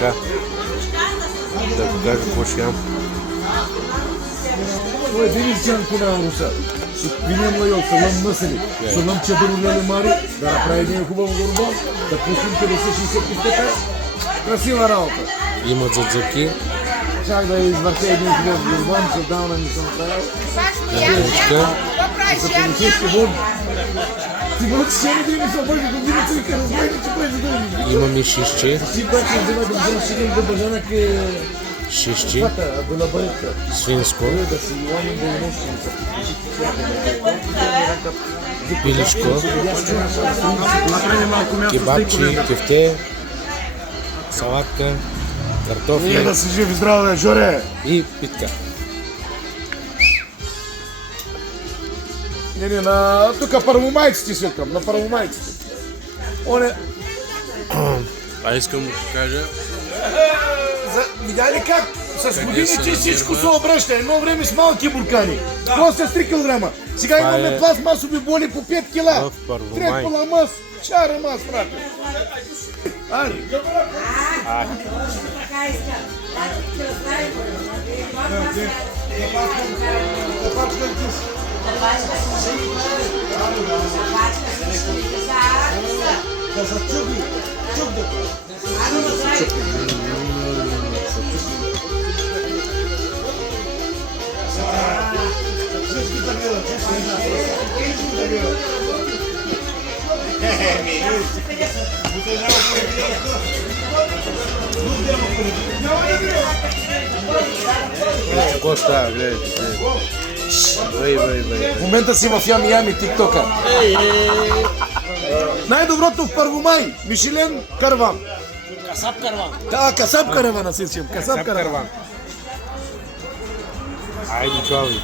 така. Да покажа какво ще ям. Ой, Денис Джанко на Руса. Винем лайол, салам насели. Салам чадър уляли мари. Да направи един хубав горбон. Да пустим 50-60 кифтета. Красива работа. Има дзадзаки. Чак да извърте един хубав горбон, че отдавна не съм правил. Яничка. За полицейски вон. Сигурно, че ще не да ми се обърже годиница и разбрали, че бъде задължи. Имаме шишче. Си пак ще взема да взема шиген да бъжанък Шишче. пата, да набърка. Свинско. Да си иламен да умощим. Пилишко. Кебабчи, кефте. Салатка. Ние Картофи. да си жив и здрав, бе, Жоре! И питка. Не, на тук първомайците свикам, на първомайците. Оне, А искам да покажа. видя ли как? С са годините всичко се намираме? обръща. Едно време с малки буркани. После с 3 кг. Сега Това имаме е пластмасови боли по 5 кг. в Първомай. Трепала мъс, чара мъс, брате. Али. Какво става, гледайте. Вей. В момента си в Ями тиктока. Най-доброто в Първомай. Мишелен карван. Касап карван. Да, касап каравана се сечем. Касап караван. Айде, чуави.